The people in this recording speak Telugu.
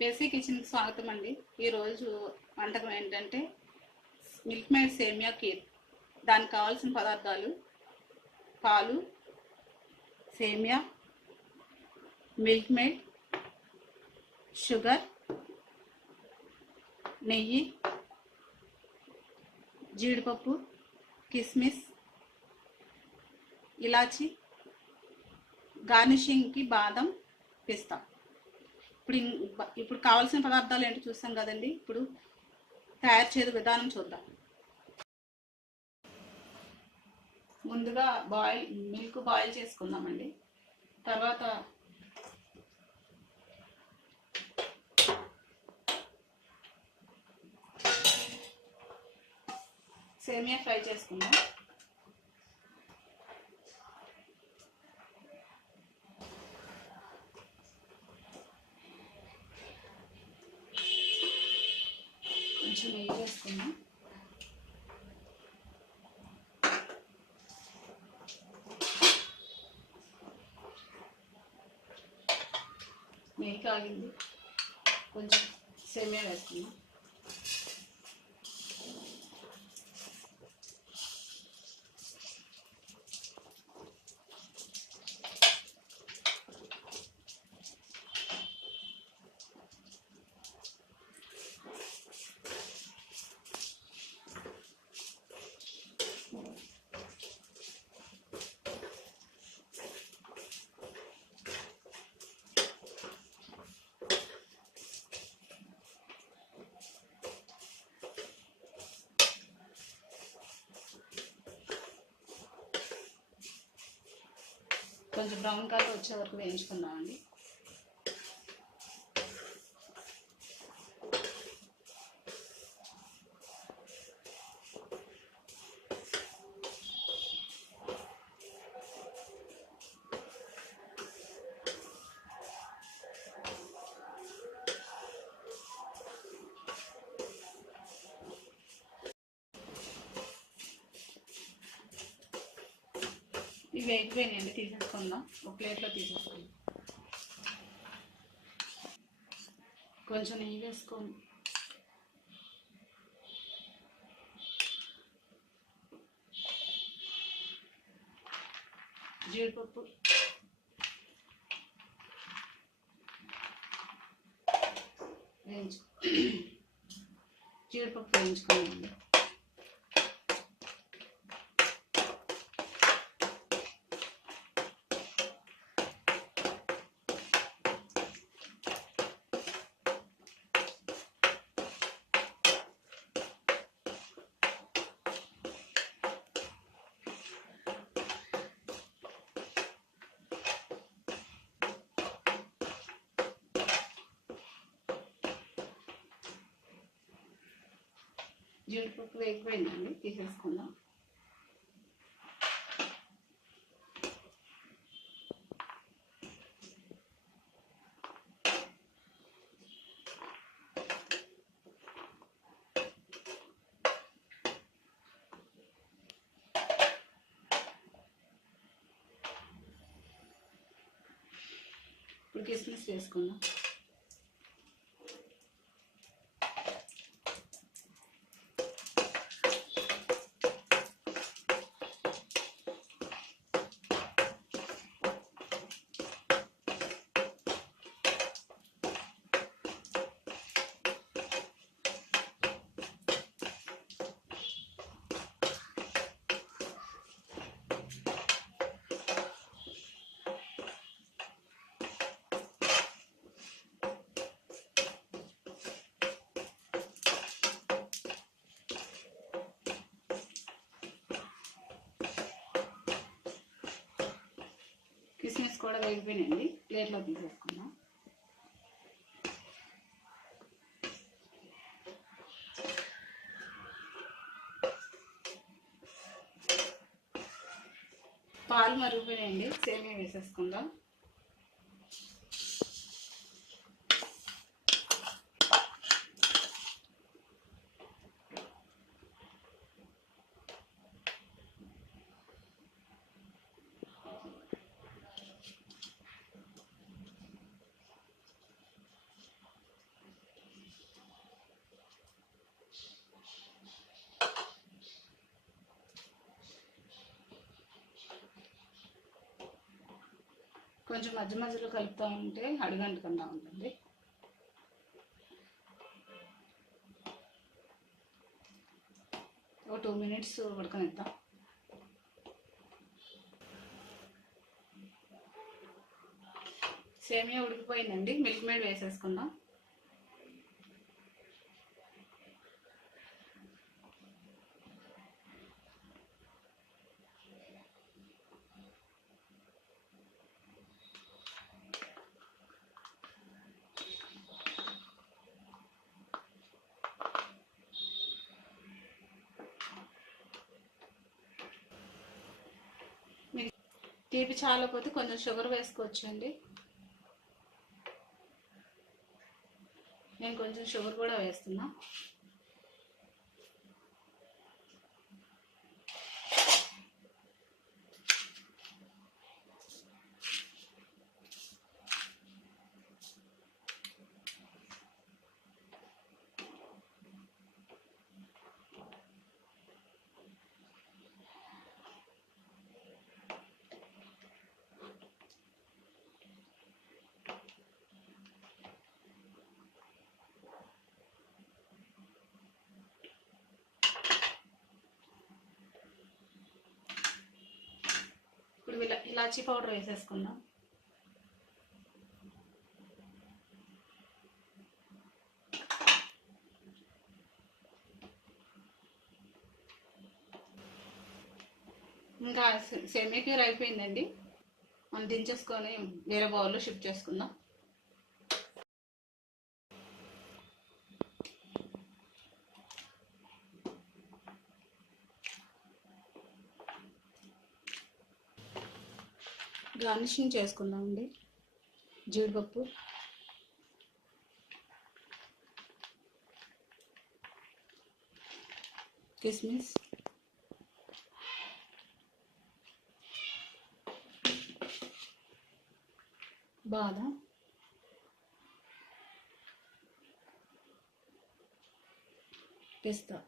పేసీ కిచెన్కి స్వాగతం అండి. ఈరోజు వంటకం ఏంటంటే మిల్క్మేడ్ సేమియా ఖీర్. దానికి కావాల్సిన పదార్థాలు: పాలు, సేమియా, మిల్క్మేడ్, షుగర్, నెయ్యి, జీడిపప్పు, కిస్మిస్, ఇలాచి, గార్నిషింగ్కి బాదం, పిస్తా. ఇప్పుడు కావాల్సిన పదార్థాలు ఏంటో చూస్తాం కదండి. ఇప్పుడు తయారు చేసే విధానం చూద్దాం. ముందుగా మిల్క్ బాయిల్ చేసుకుందామండి. తర్వాత సేమియా ఫ్రై చేసుకుందాం. కొంచెం నెయ్యి వేసుకుందాం. నెయ్యి కాగింది, కొంచెం సేమియా వేసుకుందాం. కొంచెం బ్రౌన్ కలర్ వచ్చే వరకు వేయించుకుందామండి. ఇవి వేగిపోయినాయండి, తీసేసుకుందాం. ఒక ప్లేట్లో తీసేసుకుందాం. కొంచెం నెయ్యి వేసుకోండి. జీడిపప్పు, జీడిపప్పు వేయించుకోండి. జీడిపప్పు వేగిపోయిందండి, తీసేసుకుందాం. ఇప్పుడు కిస్మిస్ వేసుకుందాం. కిస్మిస్ కూడా వేగిపోయినాయండి, ప్లేట్లో తీసేసుకుందాం. పాలు మరిగిపోయినాయండి, సేమియా వేసేసుకుందాం. కొంచెం మధ్య మధ్యలో కలుపుతూ ఉంటే అడుగంటకుండా ఉంటుంది. ఒక 2 minutes ఉడకనిద్దాం. సేమియా ఉడికిపోయిందండి. మిల్క్ మేడ్ వేసేసుకుందాం. మీకు తీపి చాలకపోతే కొంచెం షుగర్ వేసుకోవచ్చండి. నేను కొంచెం షుగర్ కూడా వేస్తున్నా. ఇప్పుడు ఇలాచీ పౌడర్ వేసేసుకుందాం. ఇంకా సేమియా కీర్ అయిపోయిందండి. మనం దించేసుకొని వేరే బౌల్లో షిఫ్ట్ చేసుకుందాం. గార్నిషింగ్ చేసుకుందామండి. జీడిపప్పు, కిస్మిస్, బాదం, పిస్తా.